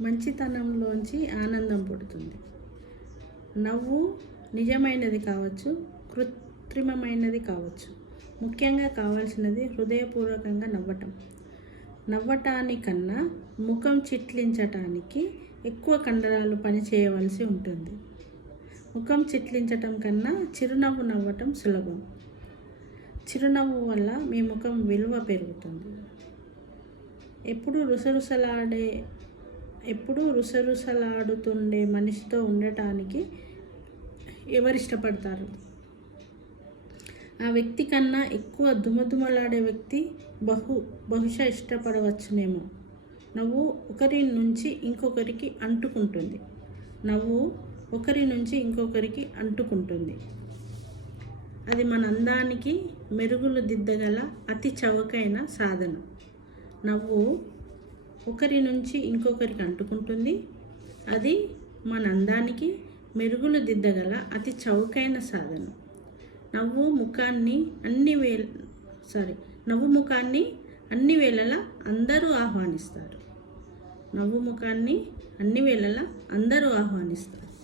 మంచితనంలోంచి ఆనందం పుడుతుంది. నవ్వు నిజమైనది కావచ్చు కృత్రిమమైనది కావచ్చు. ముఖ్యంగా కావాల్సినది హృదయపూర్వకంగా నవ్వటం. నవ్వటానికన్నా ముఖం చిట్లించటానికి ఎక్కువ కండరాలు పనిచేయవలసి ఉంటుంది. ముఖం చిట్లించటం కన్నా చిరునవ్వు నవ్వటం సులభం. చిరునవ్వు వల్ల మీ ముఖం విలువ పెరుగుతుంది. ఎప్పుడు రుసరుసలాడే ఎప్పుడూ రుసరుసలాడుతుండే మనిషితో ఉండటానికి ఎవరు ఇష్టపడతారు ఆ వ్యక్తి కన్నా ఎక్కువ దుమదుమలాడే వ్యక్తి బహు బహుశా ఇష్టపడవచ్చునేమో. నవ్వు ఒకరి నుంచి ఇంకొకరికి అంటుకుంటుంది. నవ్వు ఒకరి నుంచి ఇంకొకరికి అంటుకుంటుంది. అది మన అందానికి మెరుగులు దిద్దగల అతి చవకైన సాధనం. నవ్వు ఒకరి నుంచి ఇంకొకరికి అంటుకుంటుంది. అది మన అందానికి మెరుగులు దిద్దగల అతి చౌకైన సాధనం. నవ్వు ముఖాన్ని అన్ని వే సారీ నవ్వు ముఖాన్ని అన్ని వేళలా అందరూ ఆహ్వానిస్తారు. నవ్వు ముఖాన్ని అన్ని వేళలా అందరూ ఆహ్వానిస్తారు.